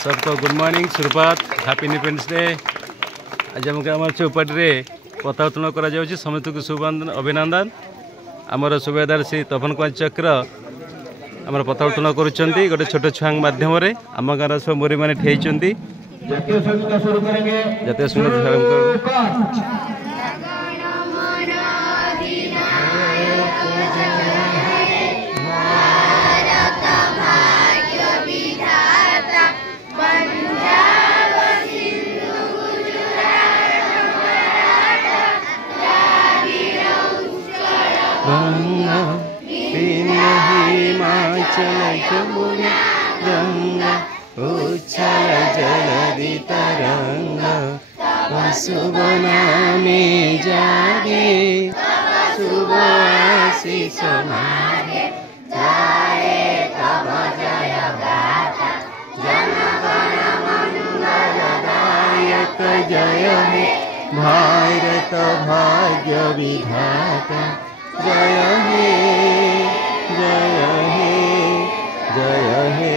सबको good morning सुप्रभात happy independence day. आज आम ग्राम चौपाटी पतातोलन कर समस्त को शुभ अभिनंदन। आमर सुबेदार श्री तपन कुमार चक्र आम पतातोलन कर गोटे छोट छुआ मध्यम आम गाँव सब मोरी मैंने ठेई जातीय संगीत हिमाचल जमुना गंगा उच्छल जलधि तरंग शुभ नामे जागे शुभ आशीष मागे जाए तब जय गाथा जन गण मंगलदायक जय हे भारत भाग्य विधाता जय हे जय हे जय हे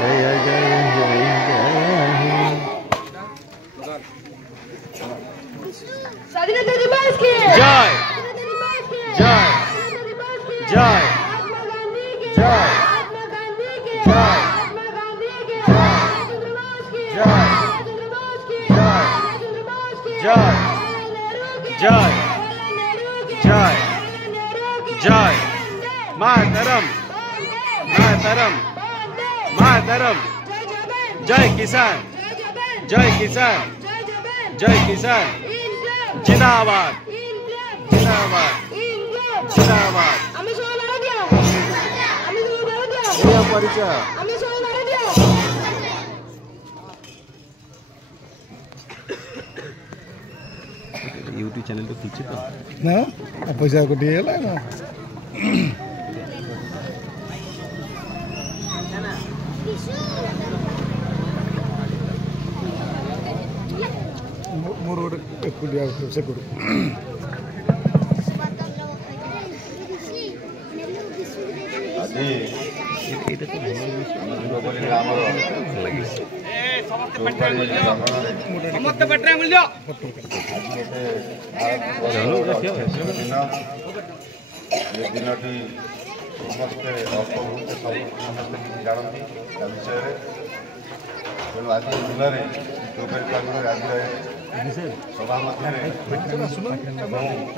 जय जय जय जय हे। स्वाधीनता दिवस की जय जय जय जय जय जय जय मातरम मातरम मातरम जय किसान जय किसान जय किसान जिंदाबाद जिंदाबाद जिंदाबाद परिचय यूट्यूब चैनल तो खींचे तो ना पैसा को दिए ना मोर एक दिया से करू আজি এটা তো समस्त बैटरी मिल जाओ दिनटी समस्ते अल्पभूत समस्ते किसी जानती विषय तेणु आज जिले सभा मध्य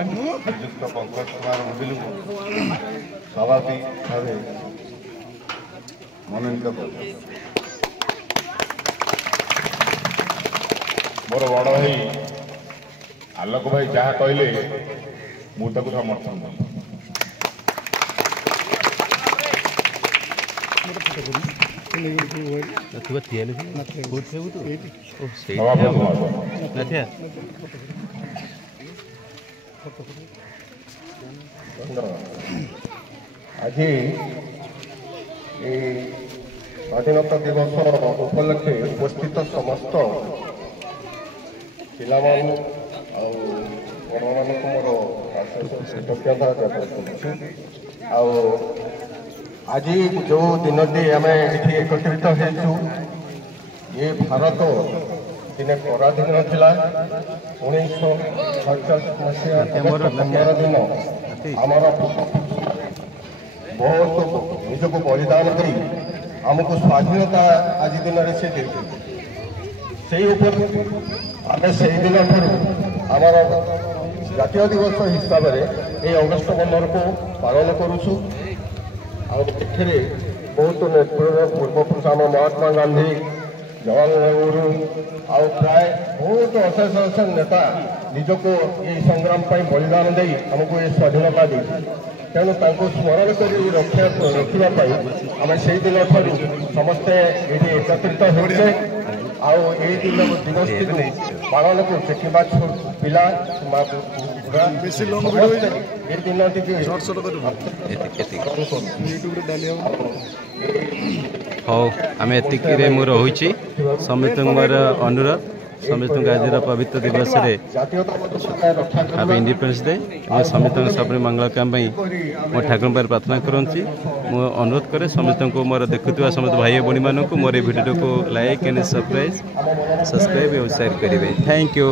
नियुक्त पंकज कुमार मुंडिल सभापति भाव मनोनीत कर मोर बड़ भाई आलोक भाई जहाँ कहले मुझे समर्थन आज स्वाधीनता दिवस उपलक्षे उपस्थित समस्त पिलामान बड़मान मोर कृतज्ञता ज्ञापन आज जो दिनटी आम ये एकत्रित हो ये भारत दिने पराधीन था 1947 मसीहा 15 दिन आमर बहुत निजक बलिदान कर आमको स्वाधीनता आज दिन से आम से दिन आमर जातीय दिवस हिसाब से ये अगस्ट 15 को पालन करुचु आखिरे बहुत नेतृत्व पूर्वपुरुष आम महात्मा गांधी जवाहरलाल नेहरू आउ प्राय बहुत अशेष अशेष नेता निजक ये संग्राम बलिदान दे आमको ये स्वाधीनता दी तेणु स्मरण कर रखापी आम से दिन समस्ते ये एकत्रित होते दिवस पालन करते कि पिला हौ आम एतिक रोचे समित मोर अनुरोध समस्त आज पवित्र दिवस रे हैप्पी इंडिपेंडेंस डे समस्त सब मंगल काम मो ठाकुर पर प्रार्थना करुँची मु अनुरोध करे समस्त को मोर देखुवा समस्त भाई भौणी मानक मोर भिडियो को लाइक एंड सब्सक्राइब और शेयर करेंगे। Thank you.